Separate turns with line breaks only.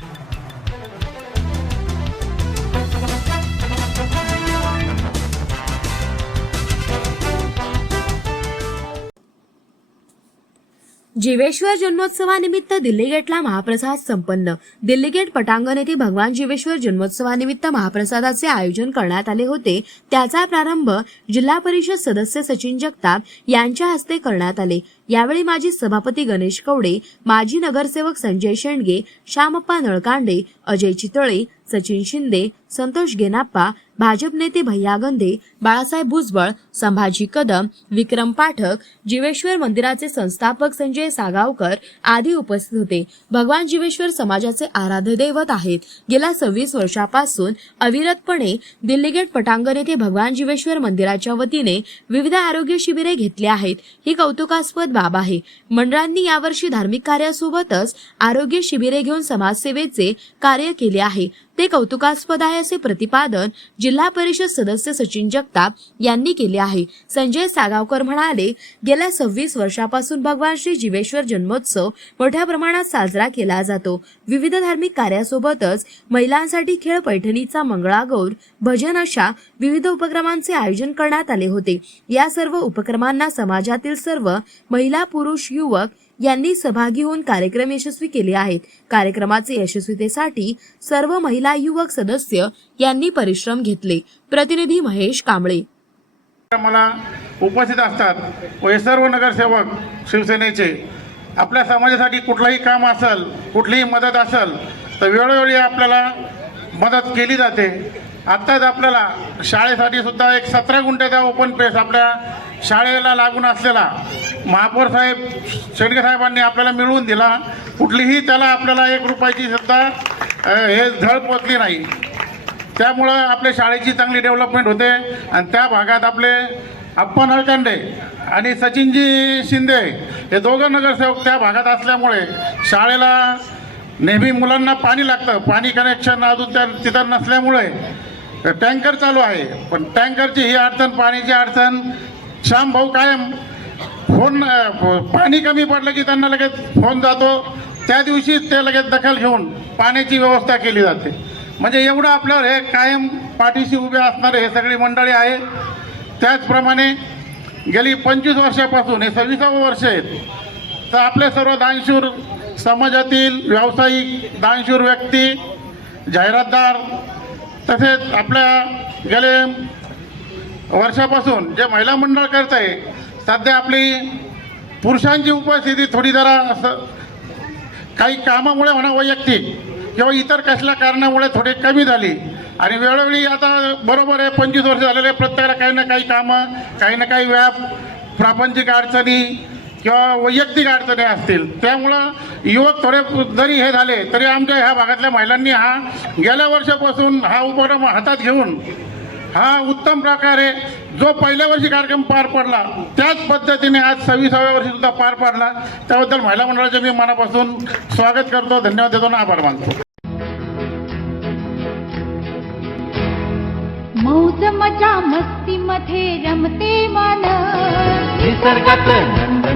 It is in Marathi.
you. जीवेश्वर जन्मोत्सवानिमित्त दिल्ली गेटला महाप्रसाद संपन्न. दिल्ली गेट पटांगण येथे भगवान जीवेश्वर जन्मोत्सवानिमित्त महाप्रसादाचे आयोजन करण्यात आले होते. त्याचा प्रारंभ जिल्हा परिषद सदस्य सचिन जगताप यांच्या हस्ते करण्यात आले. यावेळी माजी सभापती गणेश कवडे माजी नगरसेवक संजय शेंडगे श्यामप्पा नळकांडे अजय चितळे सचिन शिंदे संतोष गेनाप्पा भाजप नेते भैया गंधे बाळासाहेब भुजबळ संभाजी कदम विक्रम पाठक जीवेश्वर मंदिराचे संस्थापक संजय सागावकर आदी उपस्थित होते. भगवान जीवेश्वर समाजाचे आराध्य दैवत आहेत. गेल्या सव्वीस वर्षापासून अविरतपणे दिल्ली गेट पटांगण येथे भगवान जीवेश्वर मंदिराच्या वतीने विविध आरोग्य शिबिरे घेतली आहेत. ही कौतुकास्पद बाब आहे. मंडळांनी यावर्षी धार्मिक कार्यासोबतच आरोग्य शिबिरे घेऊन समाजसेवेचे कार्य केले आहे. ते कौतुकास्पद आहे असे प्रतिपादन जिल्हा परिषद सदस्य सचिन जगताप यांनी केले आहे. संजय सागावकर म्हणाले गेल्या सव्वीस वर्षापासून भगवान श्री जीवेश्वर जन्मोत्सव मोठ्या प्रमाणात साजरा केला जातो. विविध धार्मिक कार्यासोबतच महिलांसाठी खेळ पैठणीचा मंगळागौर भजन अशा विविध उपक्रमांचे आयोजन करण्यात आले होते. या सर्व उपक्रमांना समाजातील सर्व महिला पुरुष युवक यांनी सहभागी होऊन कार्यक्रम यशस्वी केले आहेत. कार्यक्रमाचे यशस्वीतेसाठी सर्व महिला युवक सदस्य यांनी परिश्रम घेतले. प्रतिनिधी महेश कांबळे.
मला उपस्थित असतात व हे सर्व नगरसेवक शिवसेनेचे. आपल्या समाजासाठी कुठलंही काम असेल कुठलीही मदत असेल तर वेळोवेळी आपल्याला मदत केली जाते. आत्ताच आपल्याला शाळेसाठी सुद्धा एक सतरा गुंठ्याचा ओपन पेस आपल्या शाळेला लागून असलेला महापौर साहेब शेडगे साहेबांनी आपल्याला मिळवून दिला. कुठलीही त्याला आपल्याला एक रुपयाची सुद्धा हे झळ पोचली नाही. त्यामुळं आपल्या शाळेची चांगली डेव्हलपमेंट होते. आणि त्या भागात आपले अप्पा नळकांडे आणि सचिनजी शिंदे हे दोघं नगरसेवक त्या भागात असल्यामुळे शाळेला नेहमी मुलांना पाणी लागतं. पाणी कनेक्शन अजून त्या तिथं नसल्यामुळे तर टँकर चालू आहे. पण टँकरची ही अडचण पाण्याची अडचण श्याम भाऊ कायम फोन पाणी कमी पडलं की त्यांना लगेच फोन जातो. त्या दिवशीच ते लगेच दखल घेऊन पाण्याची व्यवस्था केली जाते. म्हणजे एवढं आपल्यावर हे कायम पाठीशी उभे असणारे हे सगळी मंडळी आहे. त्याचप्रमाणे गेली पंचवीस वर्षापासून हे सव्वीसावं वर्ष आहेत तर आपले सर्व दानशूर समाजातील व्यावसायिक दानशूर व्यक्ती जाहिरातदार तसेच आपल्या गेले वर्षापासून जे महिला मंडळ करत आहे सध्या आपली पुरुषांची उपस्थिती थोडी जरा असं काही कामामुळे म्हणा वैयक्तिक किंवा इतर कसल्या कारणामुळे थोडी कमी झाली. आणि वेळोवेळी आता बरोबर आहे पंचवीस वर्ष झालेले प्रत्येकाला काही ना काही कामं काही ना काही व्याप प्रापंचिक अडचणी किंवा वैयक्तिक अडचणी असतील. त्यामुळं युवक थोडे जरी हे झाले तरी आमच्या ह्या भागातल्या महिलांनी हा गेल्या वर्षापासून हा उपक्रम हातात घेऊन हा उत्तम प्रकारे जो पहिल्या वर्षी कार्यक्रम पार पडला त्याच पद्धतीने आज सव्वीसाव्या वर्षी सुद्धा पार पडला. त्याबद्दल महिला मंडळाचे मी मनापासून स्वागत करतो धन्यवाद देतो आणि आभार मानतो.
मौज मजा मस्ती मध्ये रमते मन
निसर्गात